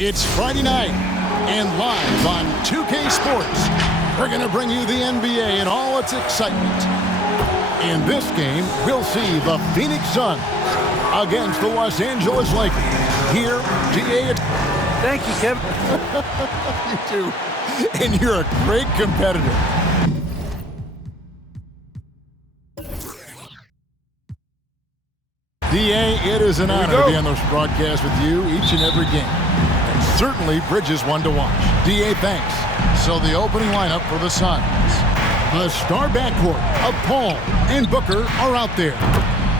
It's Friday night, and live on 2K Sports, we're going to bring you the NBA and all its excitement. In this game, we'll see the Phoenix Suns against the Los Angeles Lakers. Here, GA. Thank you, Kevin. You too. And you're a great competitor. DA, it is an honor to be on this broadcast with you each and every game. And certainly Bridges one to watch. DA, thanks. So the opening lineup for the Suns. The star backcourt of Paul and Booker are out there.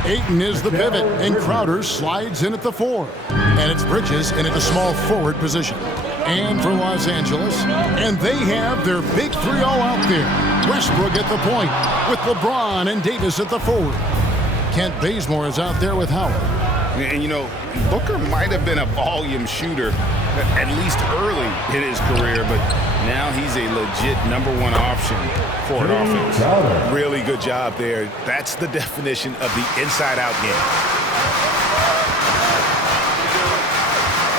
Ayton is the pivot, and Crowder slides in at the 4. And it's Bridges in at the small forward position. And for Los Angeles, and they have their big three all out there. Westbrook at the point, with LeBron and Davis at the forward. Kent Bazemore is out there with Howard. And, you know, Booker might have been a volume shooter, at least early in his career, but now he's a legit #1 option for an offense. Really good job there. That's the definition of the inside-out game.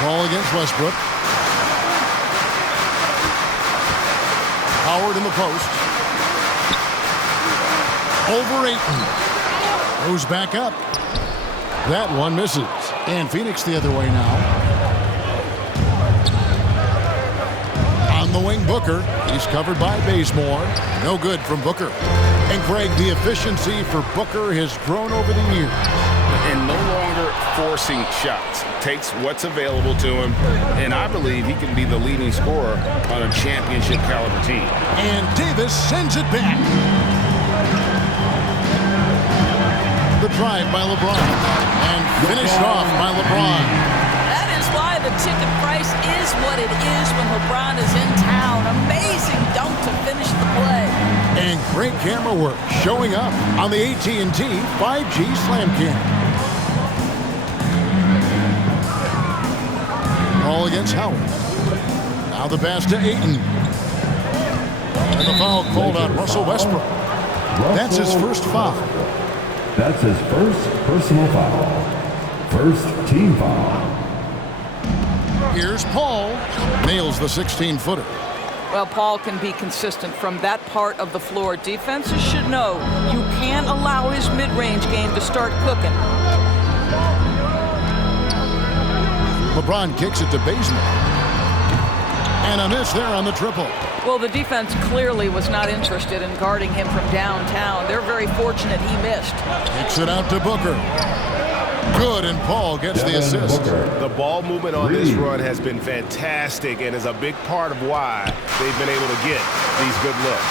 Ball against Westbrook. Howard in the post. Over Ayton. Goes back up. That one misses. And Phoenix the other way now. On the wing, Booker. He's covered by Bazemore. No good from Booker. And Greg, the efficiency for Booker has grown over the years. And no longer forcing shots. Takes what's available to him. And I believe he can be the leading scorer on a championship caliber team. And Davis sends it back. The drive by LeBron, and finished off by LeBron. That is why the ticket price is what it is when LeBron is in town. Amazing dunk to finish the play. And great camera work showing up on the AT&T 5G Slam Cam. Ball against Howard. Now the pass to Ayton. And the foul called on Russell Westbrook. That's his first foul. That's his first personal foul. First team foul. Here's Paul. Nails the 16-footer. Well, Paul can be consistent from that part of the floor. Defenses should know you can't allow his mid-range game to start cooking. LeBron kicks it to Bazemore. And a miss there on the triple. Well, the defense clearly was not interested in guarding him from downtown. They're very fortunate he missed. Kicks it out to Booker. Good, and Paul gets the assist. The ball movement on this run has been fantastic and is a big part of why they've been able to get these good looks.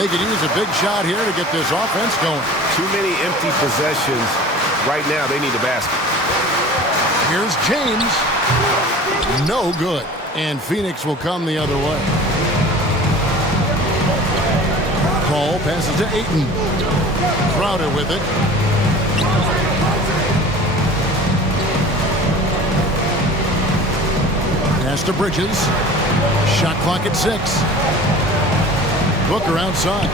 They could use a big shot here to get this offense going. Too many empty possessions. Right now, they need a basket. Here's James. No good. And Phoenix will come the other way. Paul passes to Ayton. Crowder with it. Pass to Bridges. Shot clock at 6. Booker outside.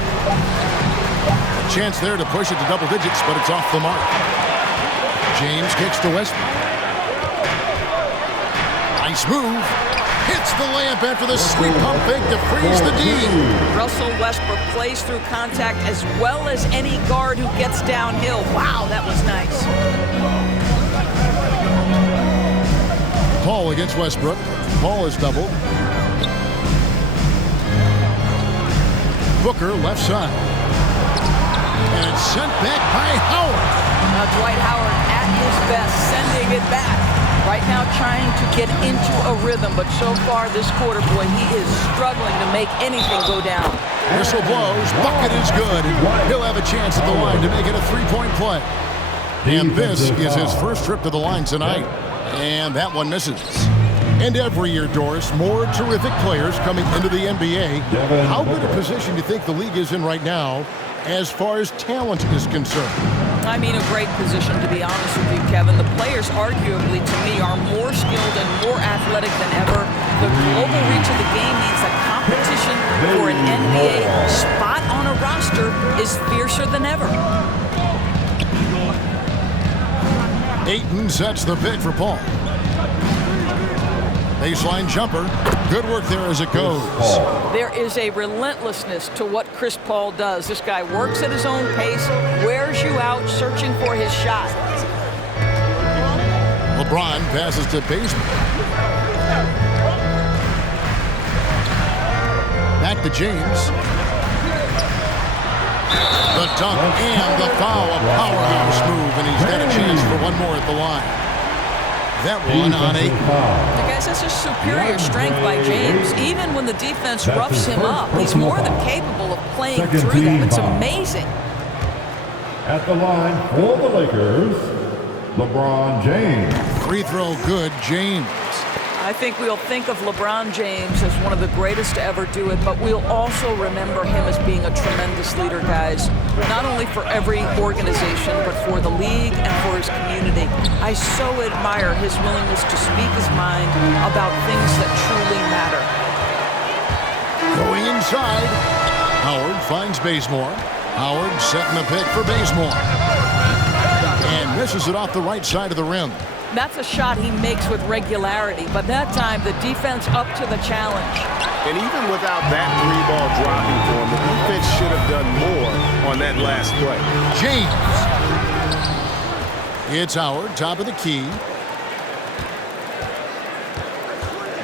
A chance there to push it to double digits, but it's off the mark. James kicks to Westbrook. Nice move. Hits the layup after the sweet pump fake to freeze the D. Russell Westbrook plays through contact as well as any guard who gets downhill. Wow, that was nice. Paul against Westbrook. Paul is doubled. Booker left side. And it's sent back by Howard. Dwight Howard at his best, sending it back. Right now trying to get into a rhythm, but so far this quarter, boy, he is struggling to make anything go down. Whistle blows, bucket is good. He'll have a chance at the line to make it a three-point play. And this is his first trip to the line tonight. And that one misses. And every year, Doris, more terrific players coming into the NBA. How good a position do you think the league is in right now as far as talent is concerned? I mean, a great position, to be honest with you, Kevin. The players, arguably, to me, are more skilled and more athletic than ever. The global reach of the game means that competition for an NBA spot on a roster is fiercer than ever. Ayton sets the pick for Paul. Baseline jumper. Good work there as it goes. There is a relentlessness to what Chris Paul does. This guy works at his own pace, wears you out searching for his shot. LeBron passes to Bazemore. Back to James. The dunk and the foul. A powerhouse move, and he's got a chance for one more at the line. That one on 8. Guys, that's a superior strength by James. Even when the defense roughs him up, he's more than capable of playing through them. It's amazing. At the line for the Lakers, LeBron James. Free throw good, James. I think we'll think of LeBron James as one of the greatest to ever do it, but we'll also remember him as being a tremendous leader, guys. Not only for every organization, but for the league and for his community. I so admire his willingness to speak his mind about things that truly matter. Going inside. Howard finds Bazemore. Howard setting the pick for Bazemore. And misses it off the right side of the rim. That's a shot he makes with regularity, but that time the defense up to the challenge. And even without that 3-ball dropping for him, the defense should have done more on that last play. James. It's Howard, top of the key.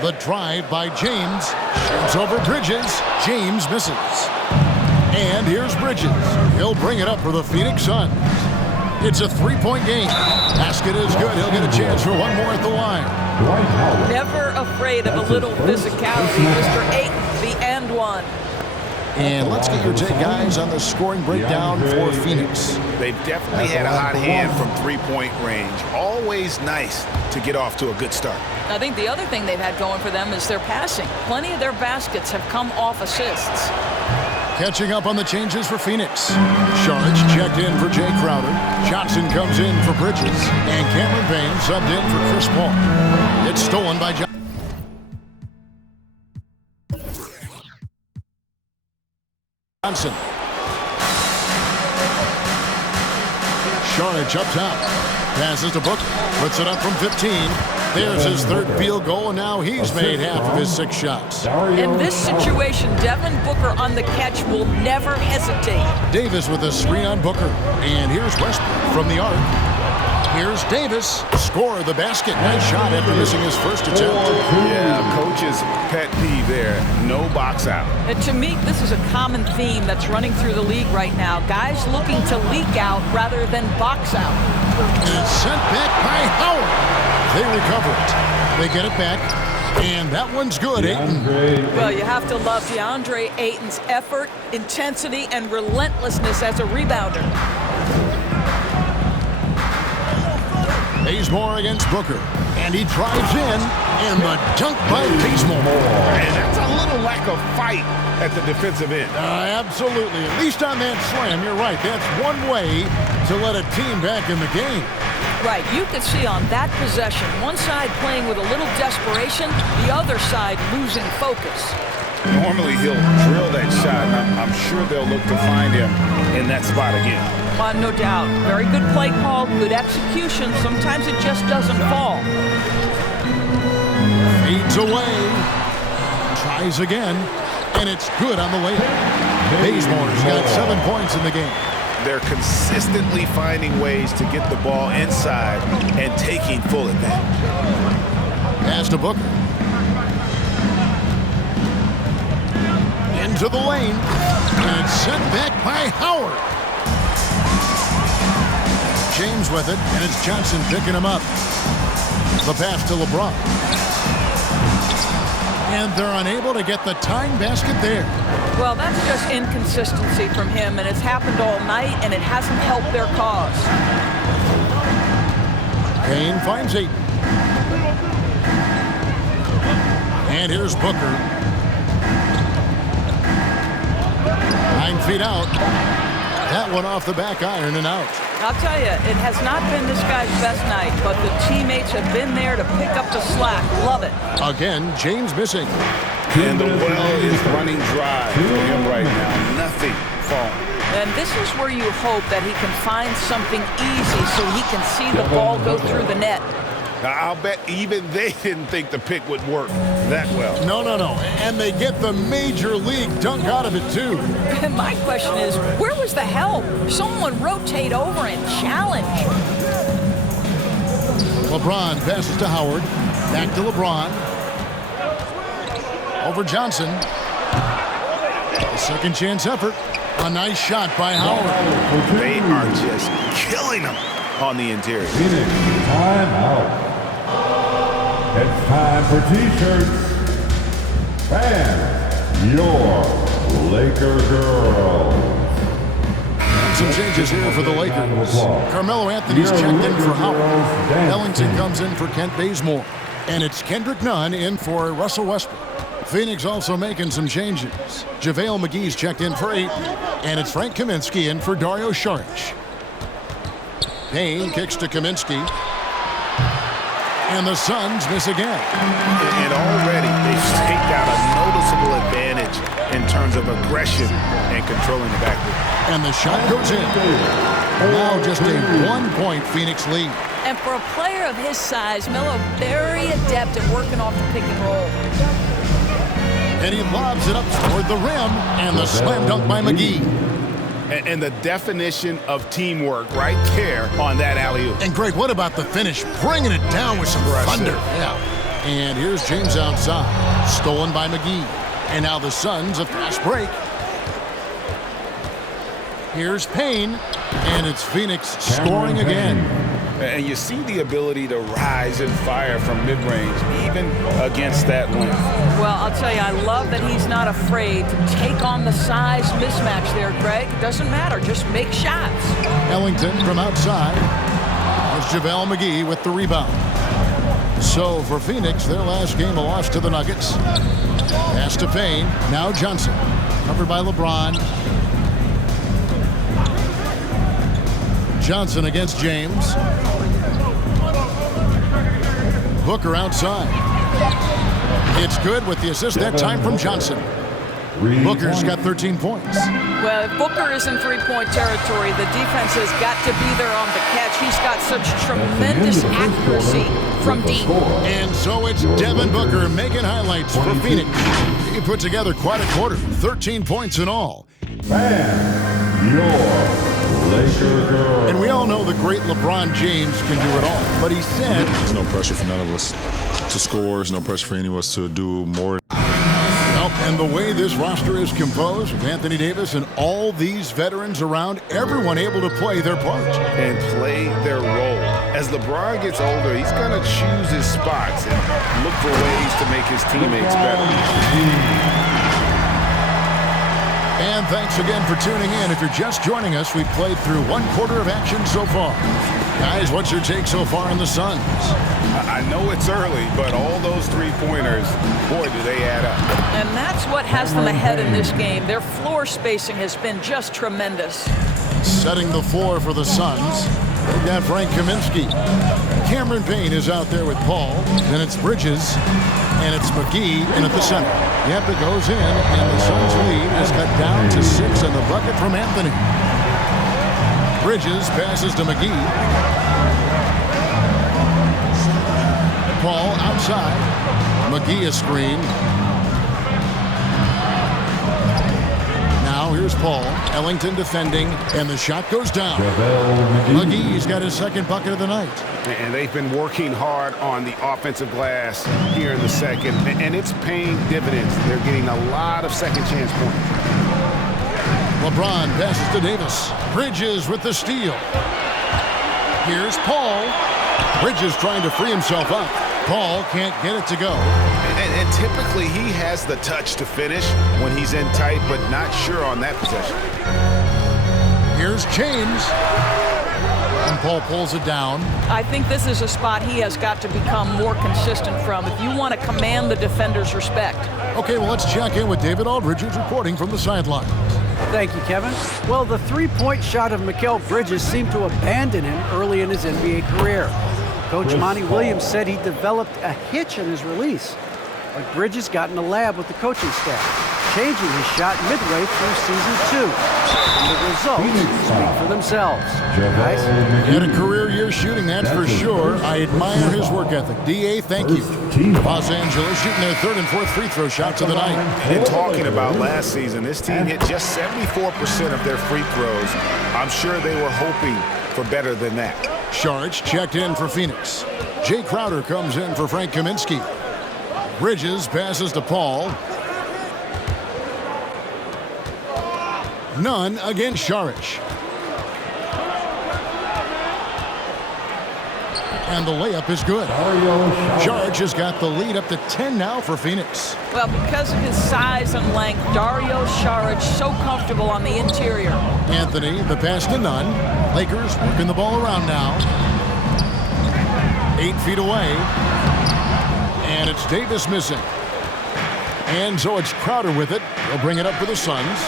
The drive by James. Shoots over Bridges. James misses. And here's Bridges. He'll bring it up for the Phoenix Suns. It's a 3-point game. Basket is good. He'll get a chance for one more at the line. Never afraid of a little physicality, Mr. Ayton, the and one. And let's get your take, guys, on the scoring breakdown for Phoenix. They've definitely had a hot hand from 3-point range. Always nice to get off to a good start. I think the other thing they've had going for them is their passing. Plenty of their baskets have come off assists. Catching up on the changes for Phoenix. Sharge checked in for Jay Crowder. Johnson comes in for Bridges. And Cameron Payne subbed in for Chris Paul. It's stolen by Johnson. Sharge up top. Passes to Booker. Puts it up from 15. There's his third field goal, and now he's made half of his 6 shots. In this situation, Devin Booker on the catch will never hesitate. Davis with a screen on Booker. And here's Westbrook from the arc. Here's Davis. Score the basket. Nice shot after missing his first attempt. Yeah, coach's pet peeve there. No box out. And to me, this is a common theme that's running through the league right now. Guys looking to leak out rather than box out. And it's sent back by Howard. They recover it. They get it back. And that one's good, Ayton. Well, you have to love DeAndre Ayton's effort, intensity, and relentlessness as a rebounder. Bazemore against Booker. And he drives in. And the dunk by Bazemore. And that's a little lack of fight at the defensive end. Absolutely. At least on that slam, you're right. That's one way to let a team back in the game. Right, you could see on that possession, one side playing with a little desperation, the other side losing focus. Normally he'll drill that shot, and I'm sure they'll look to find him in that spot again. No doubt. Very good play call, good execution. Sometimes it just doesn't fall. Fades away. Tries again. And it's good on the layup. Bazemore's got 7 points in the game. They're consistently finding ways to get the ball inside and taking full advantage. Pass to Booker. Into the lane. And it's sent back by Howard. James with it, and it's Johnson picking him up. The pass to LeBron. And they're unable to get the tying basket there. Well, that's just inconsistency from him, and it's happened all night, and it hasn't helped their cause. Payne finds Ayton. And here's Booker. 9 feet out. That one off the back iron and out. I'll tell you, it has not been this guy's best night, but the teammates have been there to pick up the slack. Love it. Again, James missing. And the well is running dry for him right now. Nothing falling. And this is where you hope that he can find something easy so he can see the ball go through the net. I'll bet even they didn't think the pick would work that well. No. And they get the major league dunk out of it, too. My question is, where was the help? Someone rotate over and challenge. LeBron passes to Howard. Back to LeBron. Over Johnson. A second chance effort. A nice shot by Howard. They are just killing them on the interior. Phoenix, time out. It's time for T-shirts. And your Laker girls. Some changes here for the Lakers. Carmelo Anthony's checked in for Howard. Ellington comes in for Kent Bazemore. And it's Kendrick Nunn in for Russell Westbrook. Phoenix also making some changes. JaVale McGee's checked in for Ayton. And it's Frank Kaminsky in for Dario Saric. Payne kicks to Kaminsky. And the Suns miss again. And already they've staked out a noticeable advantage in terms of aggression and controlling the backcourt. And the shot goes in. Now just a 1-point Phoenix lead. And for a player of his size, Melo very adept at working off the pick and roll. And he lobs it up toward the rim. And the slam dunk by McGee. And the definition of teamwork right there on that alley-oop. And Greg, what about the finish? Bringing it down with some thunder. Yeah. And here's James outside. Stolen by McGee. And now the Suns a fast break. Here's Payne. And it's Phoenix scoring again. And you see the ability to rise and fire from mid-range, even against that length. Well, I'll tell you, I love that he's not afraid to take on the size mismatch there, Greg. It doesn't matter. Just make shots. Ellington from outside. There's JaVale McGee with the rebound. So for Phoenix, their last game a loss to the Nuggets. Pass to Payne. Now Johnson. Covered by LeBron. Johnson against James. Booker outside. It's good with the assist that time from Johnson. Booker's got 13 points. Well, if Booker is in three-point territory, the defense has got to be there on the catch. He's got such tremendous accuracy from deep. And so it's Devin Booker making highlights for Phoenix. He put together quite a quarter, 13 points in all. And your Laker girl. And we all know the great LeBron James can do it all. But he said, there's no pressure for none of us to score. There's no pressure for any of us to do more. And the way this roster is composed with Anthony Davis and all these veterans around, everyone able to play their part. And play their role. As LeBron gets older, he's going to choose his spots and look for ways to make his teammates better. And thanks again for tuning in. If you're just joining us, we've played through one quarter of action so far. Guys, what's your take so far on the Suns? I know it's early, but all those three-pointers, boy, do they add up. And that's what has them ahead in this game. Their floor spacing has been just tremendous. Setting the floor for the Suns, they've got Frank Kaminsky. Cameron Payne is out there with Paul. Then it's Bridges, and it's McGee in at the center. Yep, it goes in, and the Suns' lead is cut down to 6 in the bucket from Anthony. Bridges passes to McGee. Paul outside. McGee a screen. Now here's Paul. Ellington defending, and the shot goes down. McGee's got his second bucket of the night. And they've been working hard on the offensive glass here in the second, and it's paying dividends. They're getting a lot of second chance points. LeBron passes to Davis. Bridges with the steal. Here's Paul. Bridges trying to free himself up. Paul can't get it to go. And typically he has the touch to finish when he's in tight, but not sure on that possession. Here's James. And Paul pulls it down. I think this is a spot he has got to become more consistent from if you want to command the defender's respect. Okay, well, let's check in with David Aldridge, who's reporting from the sideline. Thank you, Kevin. Well, the three-point shot of Mikal Bridges seemed to abandon him early in his NBA career. Coach Monty Williams said he developed a hitch in his release, but Bridges got in the lab with the coaching staff. changing his shot midway through season 2. And the results speak for themselves. Guys? He had a career year shooting, that's for sure. I admire his work ethic. D.A., thank you. Los Angeles shooting their third and fourth free throw shots of the night. And talking about last season, this team hit just 74% of their free throws. I'm sure they were hoping for better than that. Sharge checked in for Phoenix. Jay Crowder comes in for Frank Kaminsky. Bridges passes to Paul. None against Saric. And the layup is good. Saric has got the lead up to 10 now for Phoenix. Well, because of his size and length, Dario Saric so comfortable on the interior. Anthony, the pass to Nunn. Lakers working the ball around now. 8 feet away. And it's Davis missing. And so it's Crowder with it. They'll bring it up for the Suns.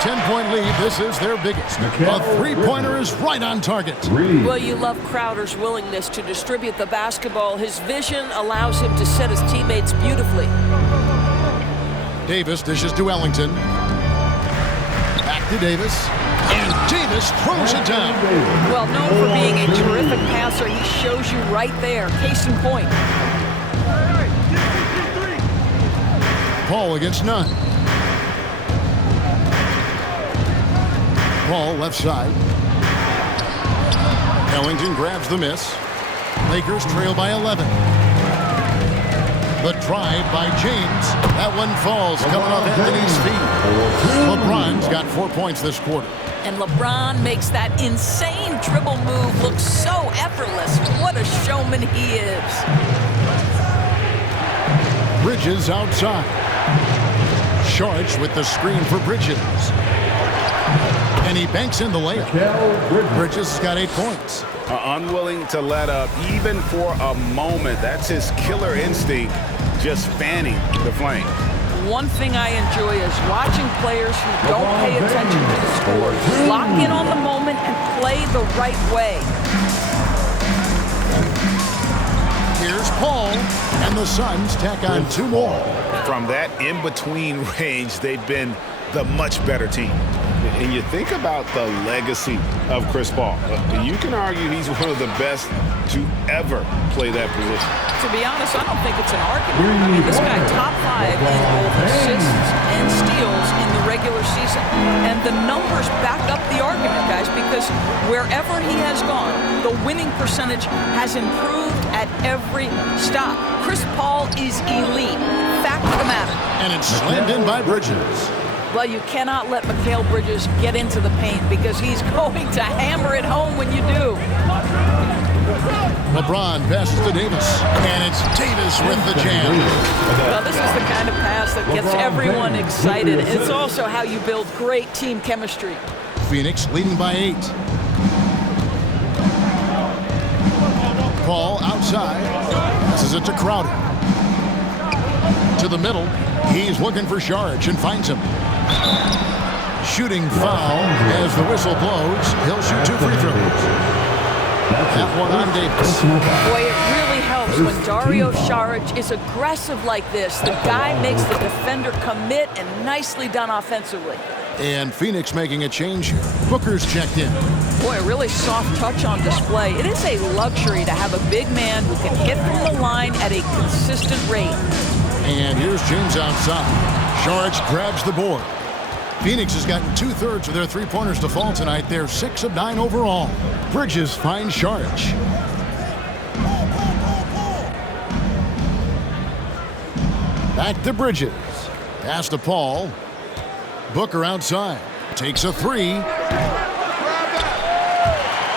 10-point lead. This is their biggest. A three-pointer is right on target. Well, you love Crowder's willingness to distribute the basketball. His vision allows him to set his teammates beautifully. Davis dishes to Ellington. Back to Davis. And Davis throws it down. Well, known for being a terrific passer, he shows you right there. Case in point. Paul against Nunn. Paul left side. Ellington grabs the miss. Lakers trail by 11. The drive by James. That one falls coming off Anthony's feet. LeBron's got 4 points this quarter. And LeBron makes that insane dribble move look so effortless. What a showman he is. Bridges outside. Saric with the screen for Bridges. And he banks in the layup. Bridges has got 8 points. Unwilling to let up even for a moment. That's his killer instinct, just fanning the flame. One thing I enjoy is watching players who don't pay attention to the score lock in on the moment and play the right way. Here's Paul, and the Suns tack on 2 more. From that in-between range, they've been the much better team. And you think about the legacy of Chris Paul. You can argue he's one of the best to ever play that position. To be honest, I don't think it's an argument. I mean, this guy top 5 in both assists and steals in the regular season. And the numbers back up the argument, guys, because wherever he has gone, the winning percentage has improved at every stop. Chris Paul is elite. Fact of the matter. And it's slammed in by Bridges. Well, you cannot let Mikal Bridges get into the paint because he's going to hammer it home when you do. LeBron passes to Davis, and it's Davis with the jam. Well, this is the kind of pass that gets everyone excited. It's also how you build great team chemistry. Phoenix leading by 8. Paul outside. Passes it to Crowder. To the middle. He's looking for Saric and finds him. Shooting foul as the whistle blows. He'll shoot 2 free throws. That one on Davis. Boy, it really helps when Dario Saric is aggressive like this. The guy makes the defender commit, and nicely done offensively. And Phoenix making a change here. Booker's checked in. Boy, a really soft touch on display. It is a luxury to have a big man who can hit from the line at a consistent rate. And here's James outside. Saric grabs the board. Phoenix has gotten 2/3 of their three-pointers to fall tonight. They're 6 of 9 overall. Bridges finds Saric. Back to Bridges. Pass to Paul. Booker outside. Takes a 3.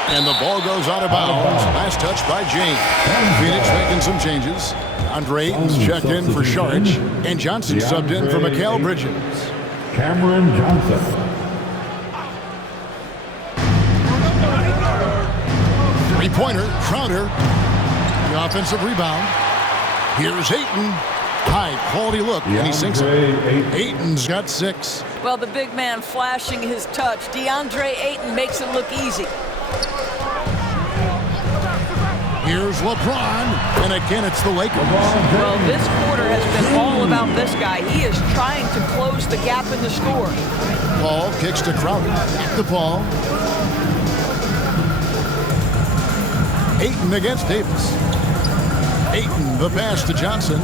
And the ball goes out of bounds. Last touch by James. Phoenix making some changes. Andre Ayton's checked in for Saric. And Johnson subbed in for Mikal Bridges. Cameron Johnson. Three-pointer, Crowder. The offensive rebound. Here's Ayton. High-quality look, and he sinks it. Ayton's got 6. Well, the big man flashing his touch. DeAndre Ayton makes it look easy. Here's LeBron, and again it's the Lakers. Well, this quarter has been all about this guy. He is trying to close the gap in the score. Paul kicks to Crowder. Back to Paul. Ayton against Davis. Ayton, the pass to Johnson.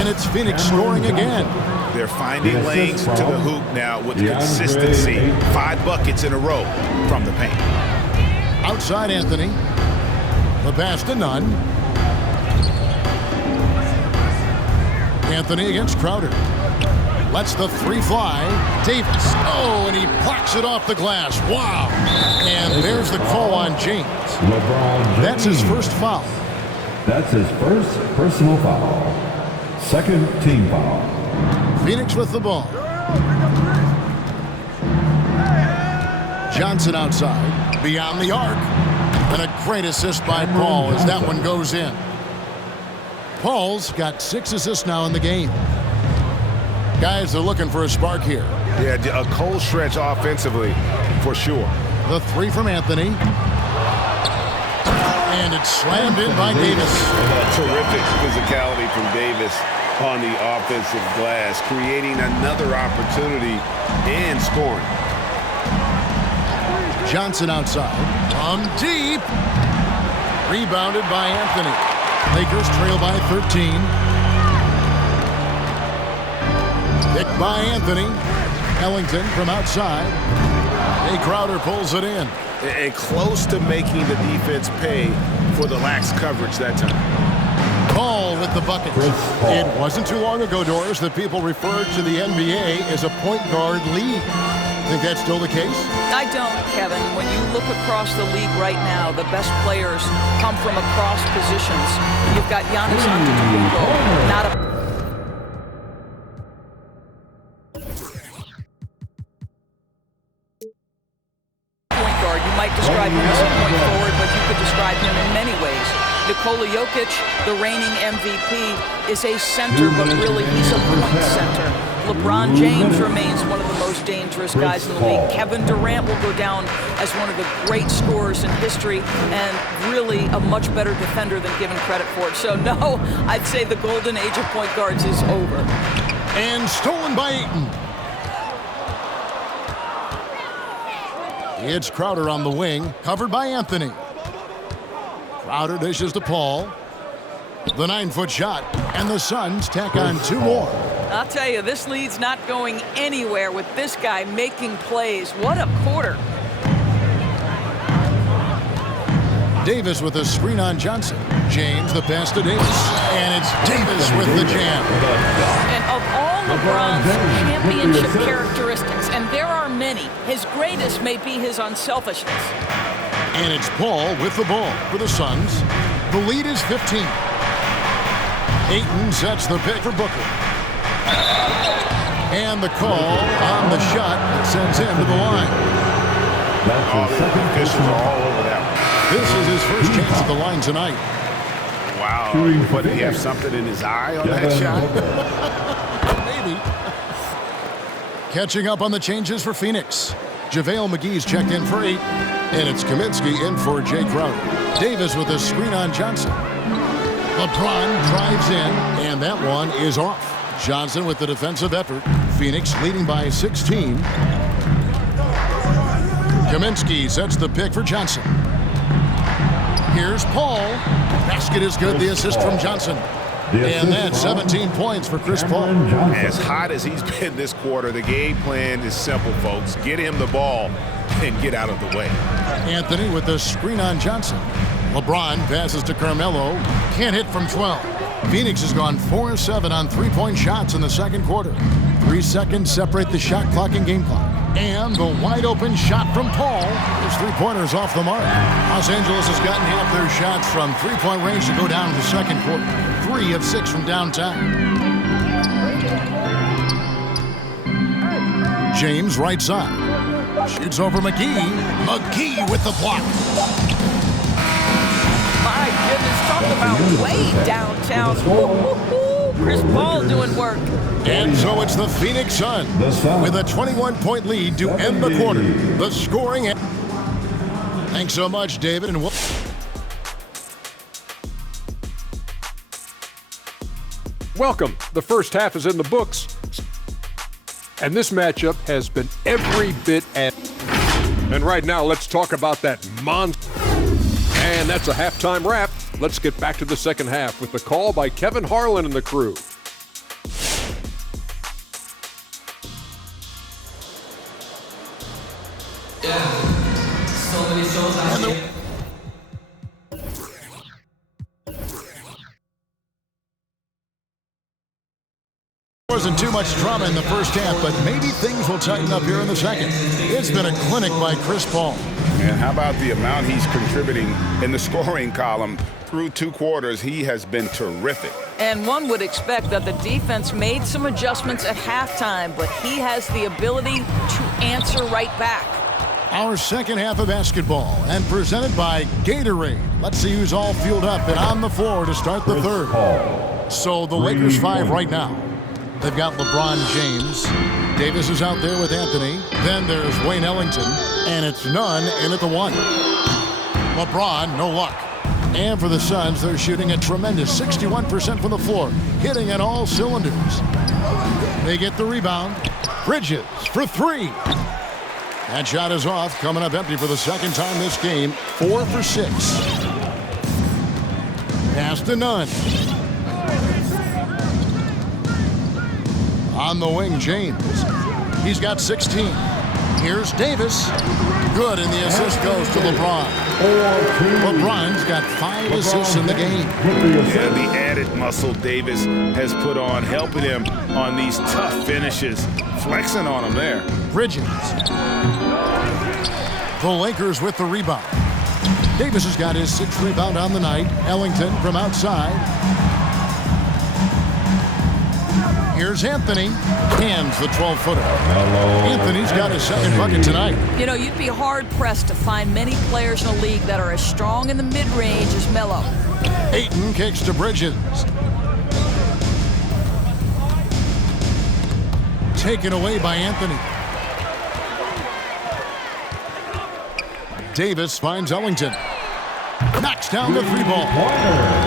And it's Phoenix scoring again. They're finding lanes to the hoop now with consistency. 5 buckets in a row from the paint. Outside Anthony. The pass to Nunn. Anthony against Crowder. Lets the three fly. Davis. Oh, and he blocks it off the glass. Wow. And there's the call on James. That's his first foul. That's his first personal foul. Second team foul. Phoenix with the ball. Johnson outside. Beyond the arc. And a great assist by Paul as that one goes in. Paul's got 6 assists now in the game. Guys are looking for a spark here. Yeah, a cold stretch offensively, for sure. The three from Anthony. And it's slammed in by Davis. Terrific physicality from Davis on the offensive glass, creating another opportunity and scoring. Johnson outside. From deep. Rebounded by Anthony. Lakers trail by 13. Picked by Anthony. Ellington from outside. Jay Crowder pulls it in. And close to making the defense pay for the lax coverage that time. Paul with the bucket. It wasn't too long ago, Doris, that people referred to the NBA as a point guard league. Think that's still the case? I don't, Kevin. When you look across the league right now, the best players come from across positions. You've got Giannis Antetokounmpo, not a point guard. You might describe him as a point forward, but you could describe him in many ways. Nikola Jokic, the reigning MVP, is a center, but really he's a point center. LeBron James remains one of the most dangerous guys in the league. Kevin Durant will go down as one of the great scorers in history and really a much better defender than given credit for. So no, I'd say the golden age of point guards is over. And stolen by Ayton. It's Crowder on the wing, covered by Anthony. Crowder dishes to Paul. The 9-foot shot, and the Suns tack on 2 more. I'll tell you, this lead's not going anywhere with this guy making plays. What a quarter. Davis with a screen on Johnson. James the pass to Davis. And it's Davis with the jam. And of all LeBron's championship characteristics, and there are many, his greatest may be his unselfishness. And it's Paul with the ball for the Suns. The lead is 15. Ayton sets the pick for Booker. And the call on the shot that sends him to the line. Oh, the officials are all over that one. This is his first chance at the line tonight. Wow. What, did he have something in his eye on that shot? Maybe. Catching up on the changes for Phoenix. JaVale McGee's checked in for 8. And it's Kaminsky in for Jay Crowder. Davis with a screen on Johnson. LeBron drives in, and that one is off. Johnson with the defensive effort. Phoenix leading by 16. Kaminsky sets the pick for Johnson. Here's Paul. Basket is good. The assist from Johnson. And that's 17 points for Chris Paul. As hot as he's been this quarter, the game plan is simple, folks. Get him the ball and get out of the way. Anthony with the screen on Johnson. LeBron passes to Carmelo. Can't hit from 12. Phoenix has gone 4-7 on three-point shots in the second quarter. 3 seconds separate the shot clock and game clock. And the wide-open shot from Paul. His three-pointers off the mark. Los Angeles has gotten half their shots from three-point range to go down in the second quarter. 3 of 6 from downtown. James right side. Shoots over McGee. McGee with the block. My goodness, talk about way downtown. Chris Paul doing work. And so it's the Phoenix Suns with a 21-point lead to end the quarter. The scoring. Thanks so much, David. And Welcome. The first half is in the books. And this matchup has been every bit as... And right now, let's talk about that monster. And that's a halftime wrap. Let's get back to the second half with the call by Kevin Harlan and the crew. Yeah, so many shows out here. Wasn't too much drama in the first half, but maybe things will tighten up here in the second. It's been a clinic by Chris Paul. And how about the amount he's contributing in the scoring column? Through 2 quarters, he has been terrific. And one would expect that the defense made some adjustments at halftime, but he has the ability to answer right back. Our second half of basketball, and presented by Gatorade. Let's see who's all fueled up and on the floor to start the third. So the Lakers 5 right now. They've got LeBron James. Davis is out there with Anthony. Then there's Wayne Ellington. And it's Nunn in at the 1. LeBron, no luck. And for the Suns, they're shooting a tremendous 61% from the floor, hitting on all cylinders. They get the rebound. Bridges for 3. That shot is off, coming up empty for the second time this game. 4 for 6. Pass to Nunn. On the wing, James. He's got 16. Here's Davis. Good, and the assist goes to LeBron. LeBron's got 5 assists in the game. Yeah, the added muscle Davis has put on, helping him on these tough finishes. Flexing on him there. Bridges. The Lakers with the rebound. Davis has got his 6th rebound on the night. Ellington from outside. Here's Anthony. Hands the 12-footer. Anthony's got his second bucket tonight. You know, you'd be hard-pressed to find many players in the league that are as strong in the mid-range as Melo. Ayton kicks to Bridges. Taken away by Anthony. Davis finds Ellington. Knocks down the 3-ball.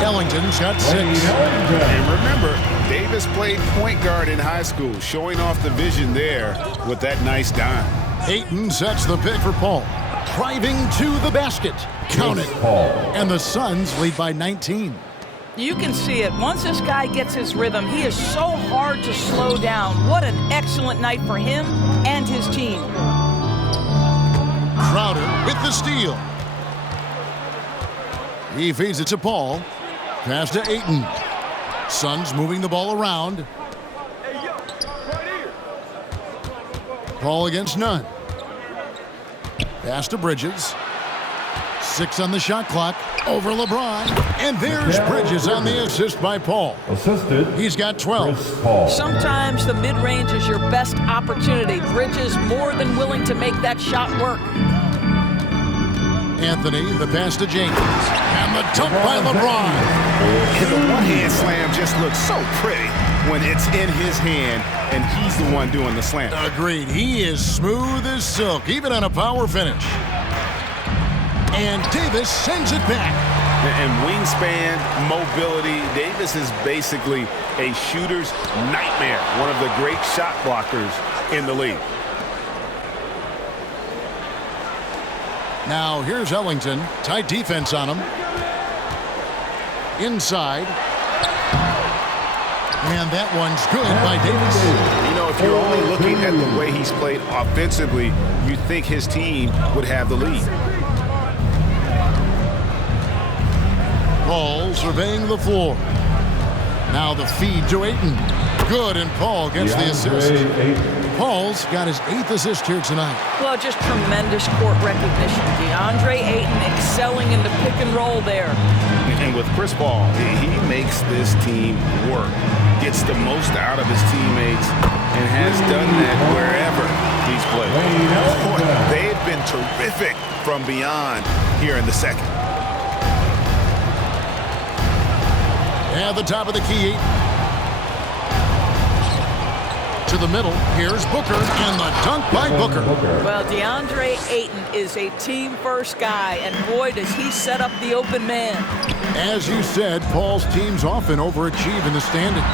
Ellington's got 6. And remember, Davis played point guard in high school, showing off the vision there with that nice dime. Ayton sets the pick for Paul. Driving to the basket. Count it. And the Suns lead by 19. You can see it. Once this guy gets his rhythm, he is so hard to slow down. What an excellent night for him and his team. Crowder with the steal. He feeds it to Paul. Pass to Ayton. Suns moving the ball around. Paul against Nunn. Pass to Bridges. 6 on the shot clock. Over LeBron. And there's Bridges on the assist by Paul. Assisted. He's got 12. Sometimes the mid-range is your best opportunity. Bridges more than willing to make that shot work. Anthony, the pass to James. And the dunk by LeBron. And the one-hand slam just looks so pretty when it's in his hand and he's the one doing the slam. Agreed. He is smooth as silk, even on a power finish. And Davis sends it back. And wingspan, mobility, Davis is basically a shooter's nightmare. One of the great shot blockers in the league. Now here's Ellington. Tight defense on him. Inside. And that one's good by Davis. You know, if you're only looking at the way he's played offensively, you'd think his team would have the lead. Paul surveying the floor. Now the feed to Ayton. Good, and Paul gets the assist. Paul's got his 8th assist here tonight. Well, just tremendous court recognition. DeAndre Ayton excelling in the pick and roll there. And with Chris Paul, he makes this team work. Gets the most out of his teammates and has done that wherever he's played. They've been terrific from beyond here in the second. At the top of the key. To to the middle. Here's Booker, and the dunk by Booker. Well, DeAndre Ayton is a team-first guy, and boy, does he set up the open man. As you said, Paul's teams often overachieve in the standings.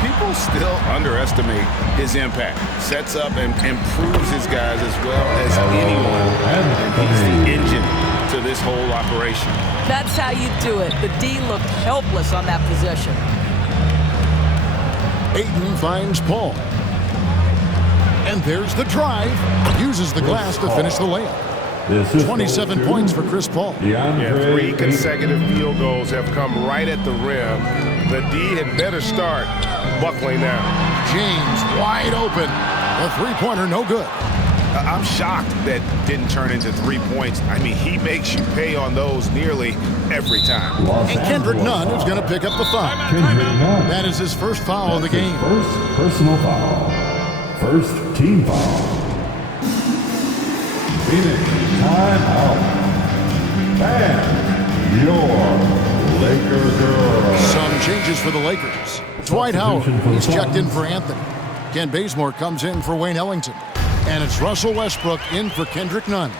People still underestimate his impact. Sets up and improves his guys as well as anyone. And he's the engine to this whole operation. That's how you do it. The D looked helpless on that possession. Ayton finds Paul. And there's the drive. Uses the glass to finish the layup. 27 points for Chris Paul. Yeah, 3 consecutive field goals have come right at the rim. The D had better start buckling now. James wide open. A three-pointer, no good. I'm shocked that didn't turn into 3 points. I mean, he makes you pay on those nearly every time. And Kendrick Nunn is going to pick up the foul. That is his first foul of the game. First personal foul. First team foul. Phoenix, time out. And your Laker girl. Some changes for the Lakers. Dwight Howard, he's checked in for Anthony. Ken Bazemore comes in for Wayne Ellington. And it's Russell Westbrook in for Kendrick Nunn.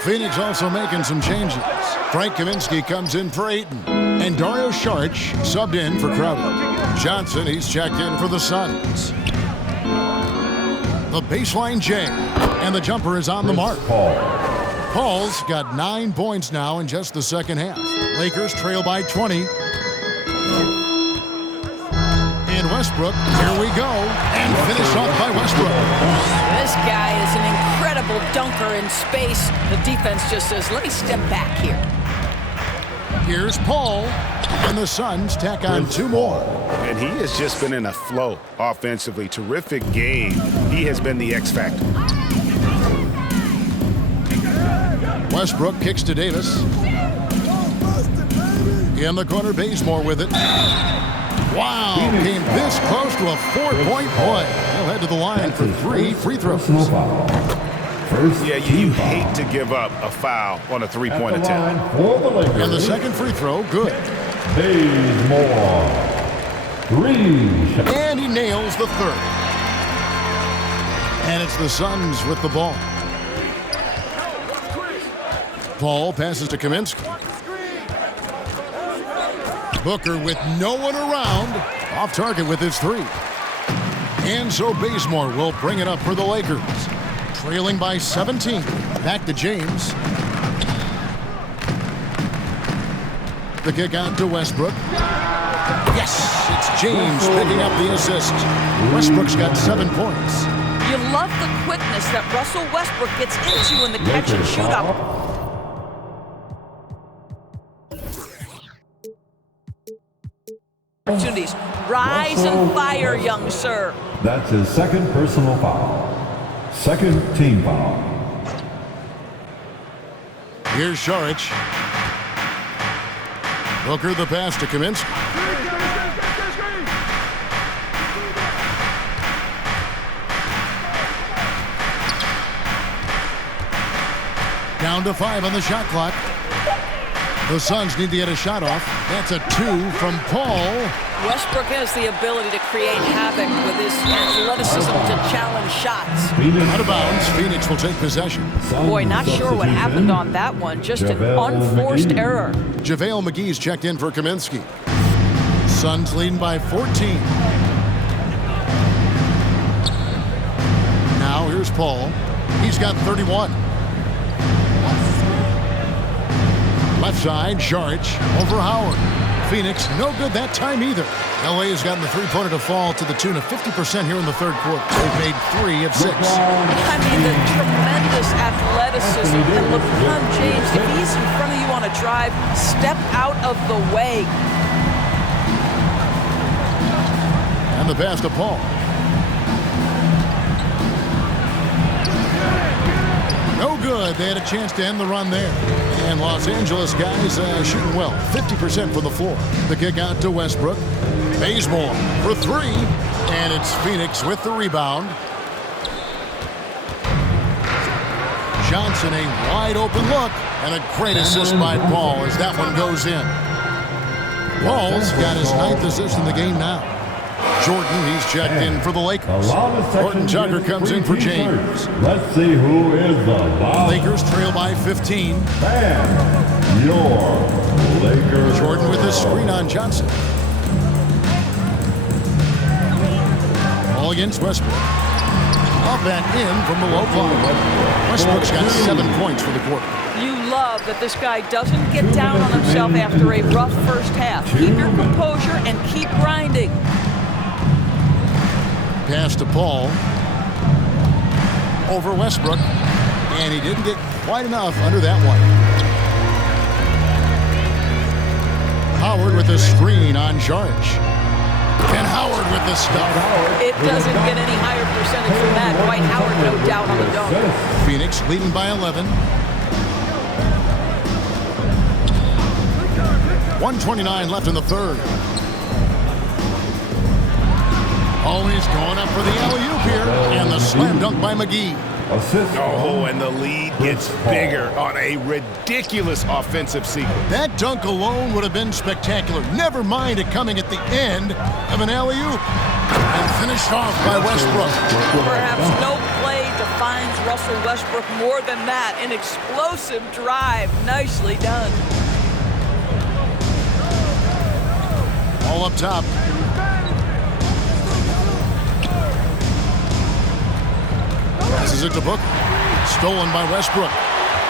Phoenix also making some changes. Frank Kaminsky comes in for Ayton. And Dario Saric subbed in for Crowder. Johnson, he's checked in for the Suns. The baseline J. And the jumper is on the mark. Paul's got 9 points now in just the second half. Lakers trail by 20. And Westbrook, here we go. And finish off by Westbrook. This guy is an incredible dunker in space. The defense just says, let me step back here. Here's Paul. And the Suns tack on 2 more. And he has just been in a flow offensively. Terrific game. He has been the X factor. Westbrook kicks to Davis. In the corner, Bazemore with it. Wow, came this close to a 4-point play. He'll head to the line for 3 free throws. Yeah, you hate to give up a foul on a 3-point attempt. And the second free throw, good. Bazemore. 3. And he nails the third. And it's the Suns with the ball. Paul passes to Kaminsky. Booker with no one around. Off target with his 3. And so Bazemore will bring it up for the Lakers. Trailing by 17. Back to James. The kick out to Westbrook. Yes, it's James picking up the assist. Westbrook's got 7 points. You love the quickness that Russell Westbrook gets into in the catch and shoot up. Opportunities. Rise and fire, young sir. That's his second personal foul. Second team foul. Here's Saric. Booker the pass to Kaminsky. Down to 5 on the shot clock. The Suns need to get a shot off. That's a 2 from Paul. Westbrook has the ability to create havoc with his athleticism to challenge shots. Out of bounds, Phoenix will take possession. Boy, not sure what happened on that one. Just an unforced error. JaVale McGee's checked in for Kaminsky. Suns leading by 14. Now here's Paul. He's got 31. Left side, Saric over Howard. Phoenix, no good that time either. LA has gotten the three-pointer to fall to the tune of 50% here in the third quarter. They've made 3 of 6. I mean, the tremendous athleticism. And LeBron James, if he's in front of you on a drive, step out of the way. And the pass to Paul. No good. They had a chance to end the run there. And Los Angeles guys shooting well. 50% from the floor. The kick out to Westbrook. Bazemore for 3. And it's Phoenix with the rebound. Johnson, a wide open look. And a great assist by Paul as that one goes in. Paul's got his 9th assist in the game now. Jordan, he's checked in for the Lakers. Horton Tucker comes in for James. Let's see who is the Lakers trail by 15. And your Lakers. Jordan with a screen on Johnson. Ball against Westbrook. Up and in from the low block. Westbrook's got 7 points for the quarter. You love that this guy doesn't get down on himself after a rough first half. Keep your composure and keep grinding. Pass to Paul. Over Westbrook. And he didn't get quite enough under that one. Howard with a screen on Jarge. And Howard with the stuff. It doesn't get any higher percentage than that. Dwight Howard, no doubt on the dunk. Phoenix leading by 11. 1:29 left in the third. Always going up for the alley-oop here. And the slam dunk by McGee. Assist. Oh, and the lead gets bigger on a ridiculous offensive sequence. That dunk alone would have been spectacular. Never mind it coming at the end of an alley-oop. And finished off by Westbrook. Perhaps no play defines Russell Westbrook more than that. An explosive drive. Nicely done. All up top. Passes it to Booker. Stolen by Westbrook.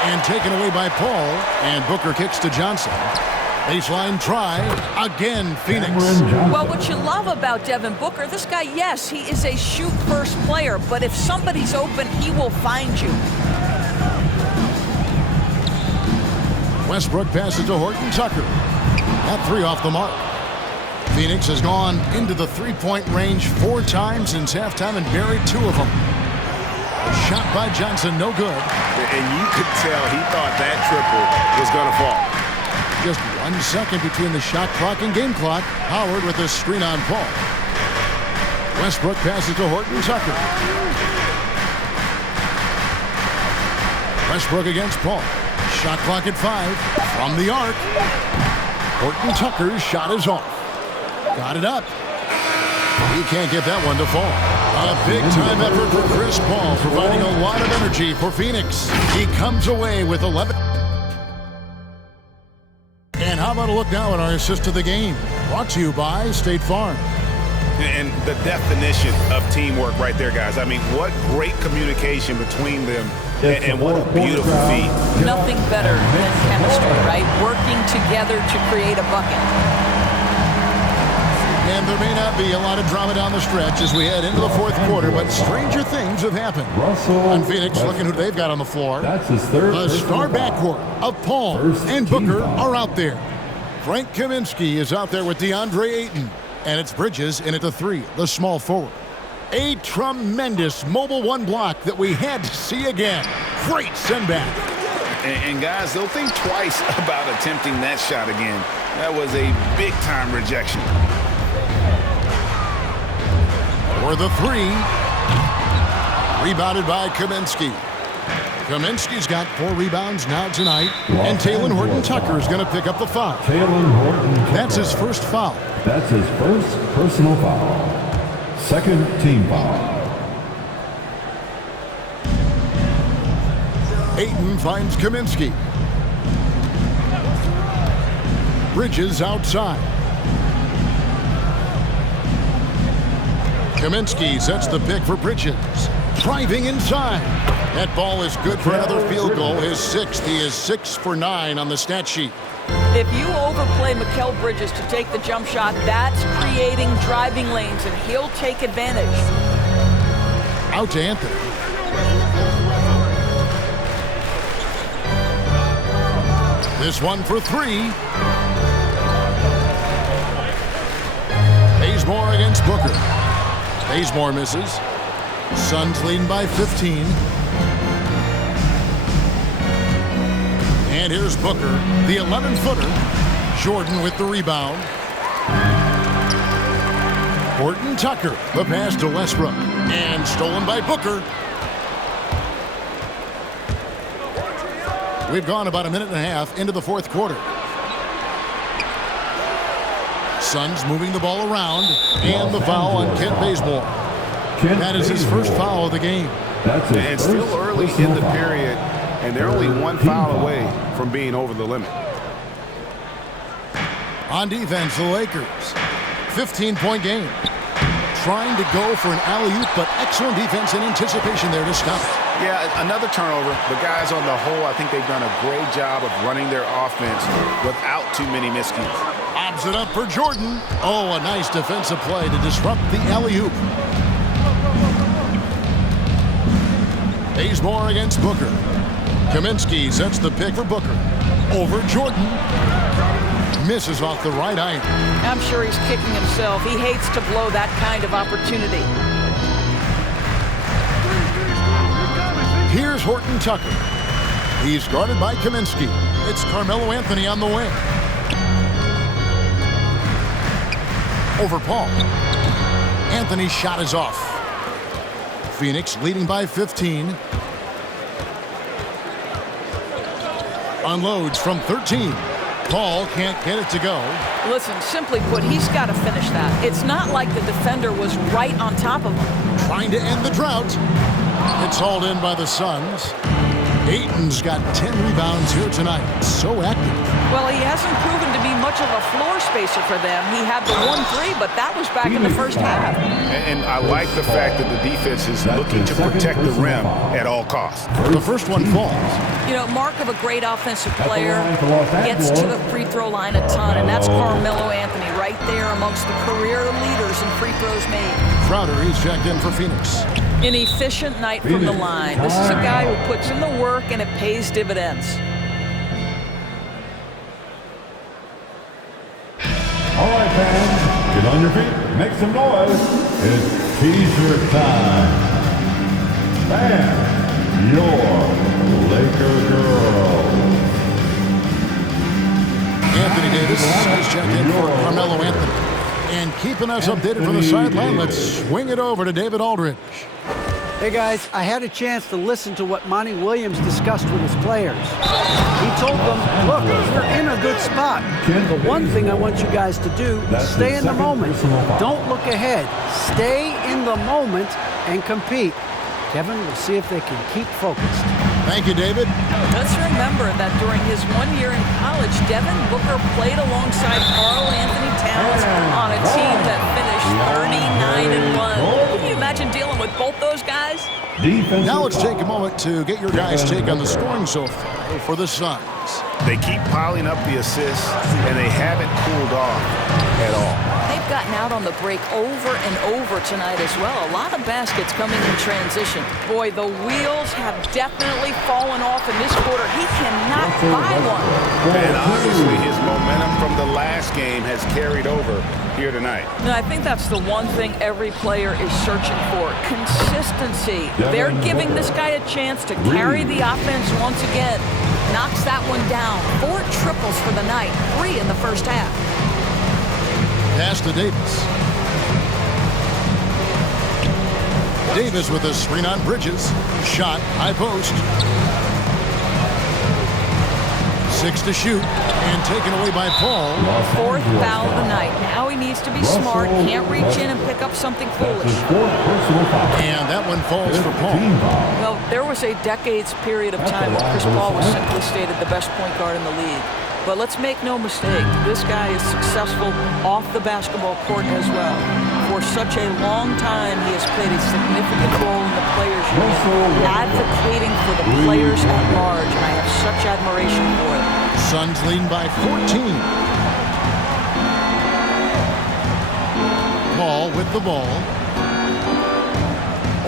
And taken away by Paul. And Booker kicks to Johnson. Baseline try. Again, Phoenix. Well, what you love about Devin Booker, this guy, yes, he is a shoot-first player. But if somebody's open, he will find you. Westbrook passes to Horton Tucker. That 3 off the mark. Phoenix has gone into the three-point range 4 times since halftime and buried 2 of them. Shot by Johnson, no good. And you could tell he thought that triple was going to fall. Just 1 second between the shot clock and game clock. Howard with a screen on Paul. Westbrook passes to Horton Tucker. Westbrook against Paul. Shot clock at 5. From the arc. Horton Tucker's shot is off. Got it up. He can't get that one to fall. A big-time effort for Chris Paul, providing a lot of energy for Phoenix. He comes away with 11. And how about a look now at our assist to the game? Brought to you by State Farm. And the definition of teamwork right there, guys. I mean, what great communication between them. And what a beautiful feat. Nothing better than chemistry, right? Working together to create a bucket. And there may not be a lot of drama down the stretch as we head into the fourth quarter, but stranger things have happened. And Phoenix, looking who they've got on the floor. That's his third. The star backcourt of Paul and Booker are out there. Frank Kaminsky is out there with DeAndre Ayton. And it's Bridges in at the 3, the small forward. A tremendous mobile 1 block that we had to see again. Great send back. And guys, they'll think twice about attempting that shot again. That was a big-time rejection. For the 3. Rebounded by Kaminsky. Kaminsky's got 4 rebounds now tonight. And Talen Horton Tucker is going to pick up the foul. That's his first foul. That's his first personal foul. Second team foul. Ayton finds Kaminsky. Bridges outside. Kaminsky sets the pick for Bridges. Driving inside. That ball is good for another field goal. His 6th. He is 6 for 9 on the stat sheet. If you overplay Mikal Bridges to take the jump shot, that's creating driving lanes, and he'll take advantage. Out to Anthony. This one for 3. Bazemore against Booker. Bazemore misses. Suns leading by 15. And here's Booker, the 11-footer. Jordan with the rebound. Horton Tucker, the pass to Westbrook. And stolen by Booker. We've gone about a minute and a half into the fourth quarter. Suns moving the ball around, and the foul on Kent Bazemore. That is his first foul of the game. And still early in the period, and they're only one foul away from being over the limit. On defense, the Lakers, 15-point game. Trying to go for an alley-oop, but excellent defense and anticipation there to stop it. Yeah, another turnover. The guys on the whole, I think they've done a great job of running their offense without too many miscues. Obs it up for Jordan. Oh, a nice defensive play to disrupt the alley-oop. Bazemore against Booker. Kaminsky sets the pick for Booker. Over Jordan. Misses off the right iron. I'm sure he's kicking himself. He hates to blow that kind of opportunity. Here's Horton Tucker. He's guarded by Kaminsky. It's Carmelo Anthony on the wing. Over Paul. Anthony's shot is off. Phoenix leading by 15. Unloads from 13. Paul can't get it to go. Listen, simply put, he's got to finish that. It's not like the defender was right on top of him. Trying to end the drought. It's hauled in by the Suns. Ayton's got 10 rebounds here tonight. So active. Well, he hasn't proven to be much of a floor spacer for them. He had the 1-3, but that was back in the first half. And I like the fact that the defense is looking to protect the rim at all costs. The first one falls. You know, mark of a great offensive player, gets to the free throw line a ton, and that's Carmelo Anthony right there amongst the career leaders in free throws made. Crowder, he's checked in for Phoenix. An efficient night from the line. This is a guy who puts in the work, and it pays dividends. All right, fans, get on your feet, make some noise. It's T-shirt time. And your Laker girls. Anthony Davis is checked in for Carmelo Anthony. And keeping us updated from the sideline, let's swing it over to David Aldridge. Hey guys, I had a chance to listen to what Monty Williams discussed with his players. He told them, look, we're in a good spot. The one thing I want you guys to do is stay in the moment. Don't look ahead. Stay in the moment and compete. Kevin, we'll see if they can keep focused. Thank you, David. Let's remember that during his 1 year in college, Devin Booker played alongside Karl Anthony Towns on a team that finished 39-1. Can you imagine dealing with both those guys? Now let's take a moment to get your guys' take on the scoring so far for the Suns. They keep piling up the assists, and they haven't cooled off at all. They've gotten out on the break over and over tonight as well. A lot of baskets coming in transition. Boy, the wheels have definitely fallen off in this quarter. He cannot buy one. And obviously his momentum from the last game has carried over here tonight. No, I think that's the one thing every player is searching for. Consistency. They're giving this guy a chance to carry the offense once again. Knocks that one down. 4 triples for the night. 3 in the first half. Pass to Davis. Davis with a screen on Bridges. Shot, high post. 6 to shoot, and taken away by Paul. 4th foul of the night. Now he needs to be smart. Can't reach in and pick up something foolish. And that one falls for Paul. Well, there was a decades period of time when Chris Paul was simply stated the best point guard in the league. But let's make no mistake, this guy is successful off the basketball court as well. For such a long time, he has played a significant role in the players' union, advocating for the players at large, and I have such admiration for it. Suns leading by 14. Paul with the ball.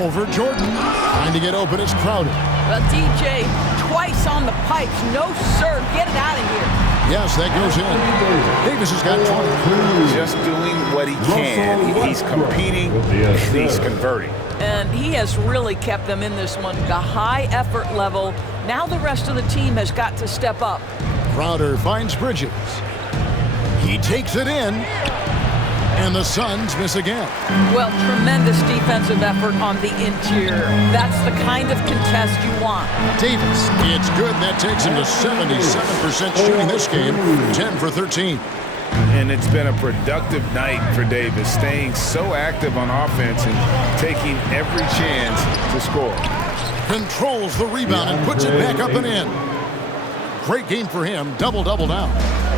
Over Jordan. Trying to get open, it's Crowder. Well, DJ, twice on the pipes. No, sir. Get it out of here. Yes, that goes in. Davis has got 20. Just doing what he can. He's competing, he's converting. And he has really kept them in this one. The high effort level. Now the rest of the team has got to step up. Crowder finds Bridges. He takes it in. And the Suns miss again. Well, tremendous defensive effort on the interior. That's the kind of contest you want. Davis, it's good. That takes him to 77% shooting this game. 10 for 13. And it's been a productive night for Davis, staying so active on offense and taking every chance to score. Controls the rebound and puts it back up and in. Great game for him. Double-double now.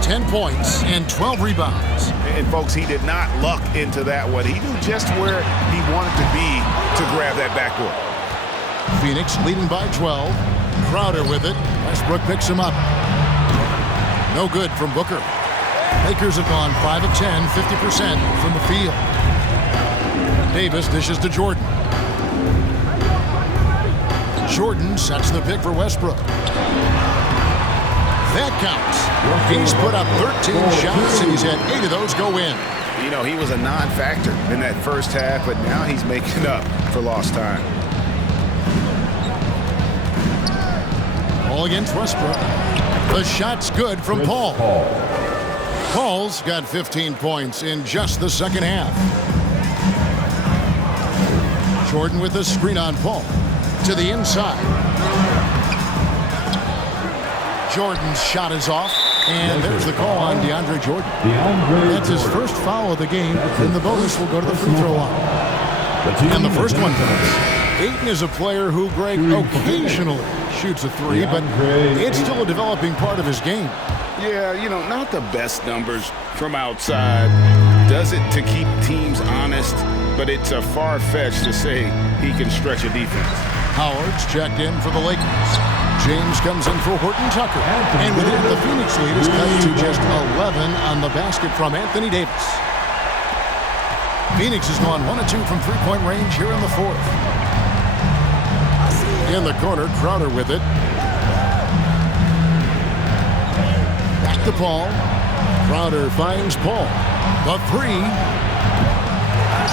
10 points and 12 rebounds. And, folks, he did not luck into that one. He knew just where he wanted to be to grab that backboard. Phoenix leading by 12. Crowder with it. Westbrook picks him up. No good from Booker. Lakers have gone 5 of 10, 50% from the field. Davis dishes to Jordan. Jordan sets the pick for Westbrook. That counts. He's put up 13 shots, and he's had 8 of those go in. You know, he was a non-factor in that first half, but now he's making up for lost time. All against Westbrook. The shot's good from Paul. Paul's got 15 points in just the second half. Jordan with the screen on Paul. To the inside. Jordan's shot is off, and there's the call on DeAndre Jordan. That's his first foul of the game, and the bonus will go to the free throw line. And the first one comes. Ayton is a player who, Greg, occasionally shoots a three, but it's still a developing part of his game. Yeah, you know, not the best numbers from outside. Does it to keep teams honest, but it's a far-fetched to say he can stretch a defense. Howard's checked in for the Lakers. James comes in for Horton Tucker. And with it, the Phoenix lead is cut to just 11 on the basket from Anthony Davis. Phoenix has gone 1 of 2 from three-point range here in the fourth. In the corner, Crowder with it. Back to Paul. Crowder finds Paul. The three.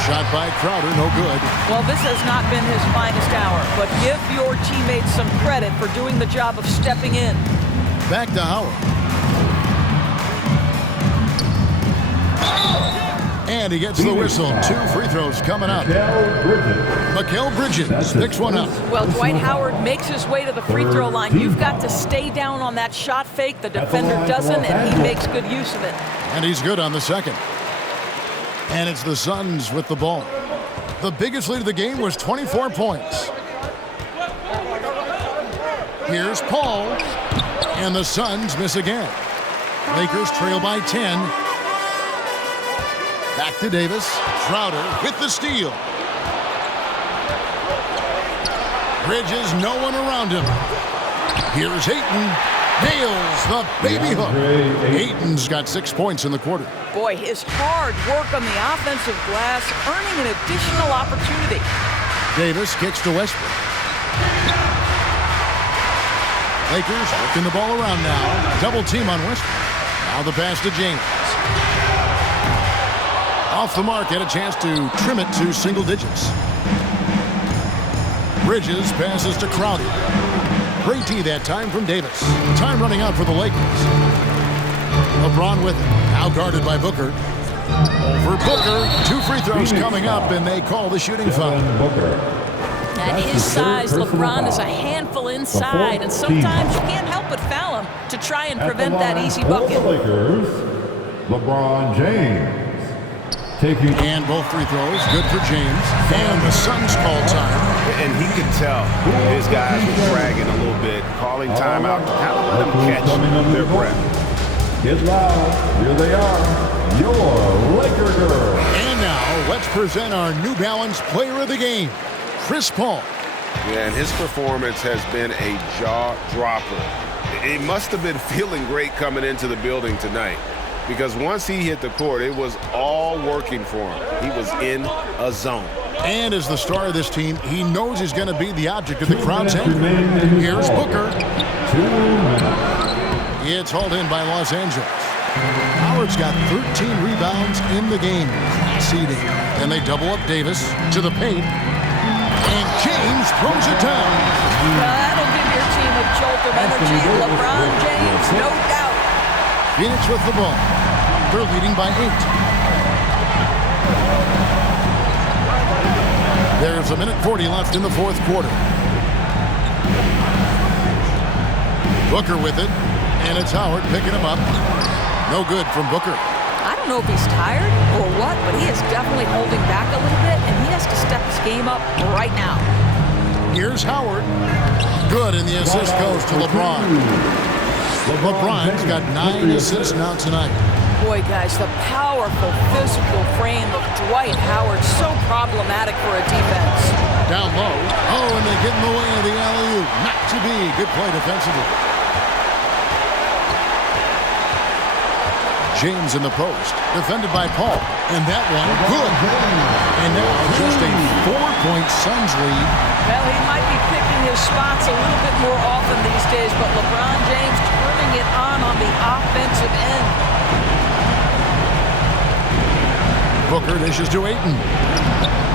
Shot by Crowder, no good. Well, this has not been his finest hour, but give your teammates some credit for doing the job of stepping in. Back to Howard. And he gets the whistle. 2 free throws coming up. Mikal Bridges picks one up. Well, Dwight Howard makes his way to the free throw line. You've got to stay down on that shot fake. The defender doesn't, and he makes good use of it. And he's good on the second. And it's the Suns with the ball. The biggest lead of the game was 24 points. Here's Paul. And the Suns miss again. Lakers trail by 10. Back to Davis. Crowder with the steal. Bridges, no one around him. Here's Ayton. Nails the baby hook. Ayton's got 6 points in the quarter. Boy, his hard work on the offensive glass, earning an additional opportunity. Davis kicks to Westbrook. Lakers working the ball around now. Double team on Westbrook. Now the pass to James. Off the mark, had a chance to trim it to single digits. Bridges passes to Crowder. Great D that time from Davis. Time running out for the Lakers. LeBron with it. Now guarded by Booker. Over Booker. 2 free throws coming up, and they call the shooting foul. At his size, LeBron is a handful inside, and sometimes you can't help but foul him to try and prevent that easy bucket. Lakers, LeBron James. And both free throws, good for James. And the Suns call time. And he could tell his guys were dragging a little bit, calling timeout to kind of let them catch their breath. Get loud. Here they are, your Laker girls. And now, let's present our New Balance player of the game, Chris Paul. Yeah, and his performance has been a jaw-dropper. He must have been feeling great coming into the building tonight, because once he hit the court, it was all working for him. He was in a zone. And as the star of this team, he knows he's going to be the object of the crowd's anger. Here's Booker. It's hauled in by Los Angeles. Howard's got 13 rebounds in the game. Class eating. And they double up Davis to the paint. And James throws it down. Well, that'll give your team a jolt of energy. LeBron James, no doubt. Phoenix with the ball. They're leading by 8. There's a minute 40 left in the fourth quarter. Booker with it, and it's Howard picking him up. No good from Booker. don't know if he's tired or what, but he is definitely holding back a little bit, and he has to step his game up right now. Here's Howard. Good, and the assist goes to LeBron. LeBron's got 9 assists now tonight. Boy, guys, the powerful physical frame of Dwight Howard, so problematic for a defense. Down low. Oh, and they get in the way of the alley-oop. Not to be. Good play defensively. James in the post. Defended by Paul. And that one, good. And now just a 4-point Suns lead. Well, he might be picking his spots a little bit more often these days, but LeBron James turning it on the offensive end. Booker dishes to Ayton.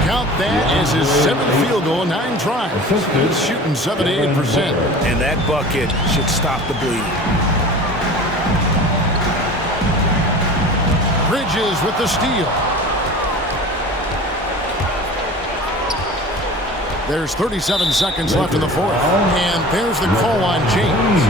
Count that as his 7th field goal, 9 tries. He's shooting 78%. And that bucket should stop the bleeding. Bridges with the steal. There's 37 seconds left in the fourth. And there's the call on James.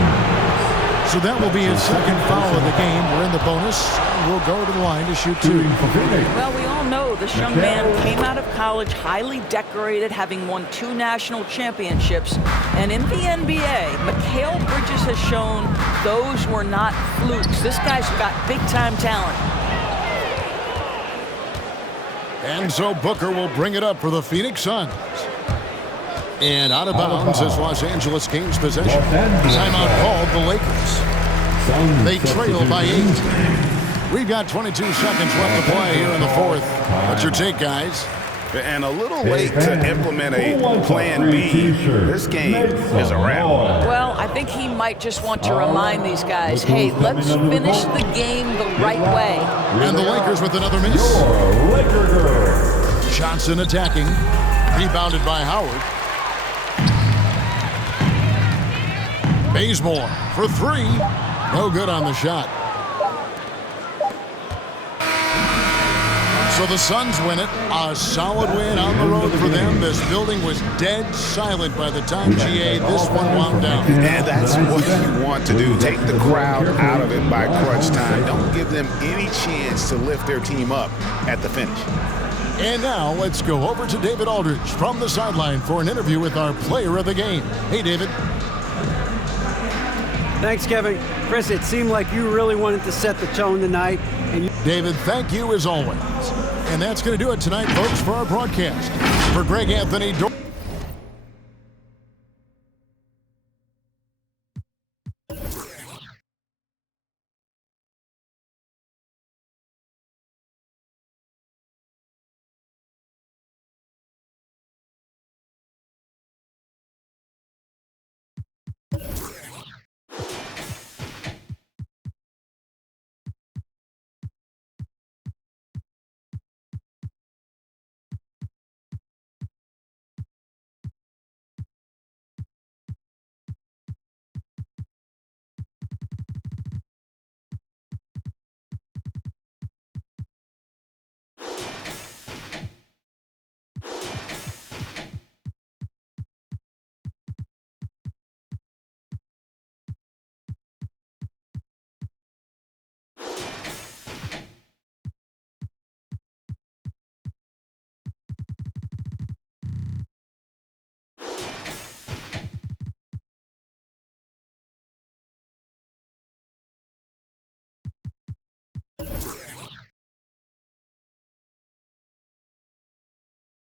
So that will be his 2nd foul of the game. We're in the bonus. We'll go to the line to shoot 2. Well, we all know this young man came out of college highly decorated, having won 2 national championships. And in the NBA, Mikal Bridges has shown those were not flukes. This guy's got big-time talent. And so Booker will bring it up for the Phoenix Suns. And out of bounds is Los Angeles Kings possession. Timeout called the Lakers. They trail by 8. We've got 22 seconds left to play here in the fourth. What's your take, guys? And a little late to implement a plan B. This game is a wrap. Well, I think he might just want to remind these guys, hey, let's finish the game the right way. And the Lakers with another miss. Johnson attacking. Rebounded by Howard. Bazemore for 3. No good on the shot. So the Suns win it. A solid win on the road for them. This building was dead silent by the time GA this one wound down. And that's what you want to do. Take the crowd out of it by crunch time. Don't give them any chance to lift their team up at the finish. And now let's go over to David Aldridge from the sideline for an interview with our player of the game. Hey, David. Thanks, Kevin. Chris, it seemed like you really wanted to set the tone tonight. And David, thank you as always. And that's going to do it tonight, folks, for our broadcast. For Greg Anthony...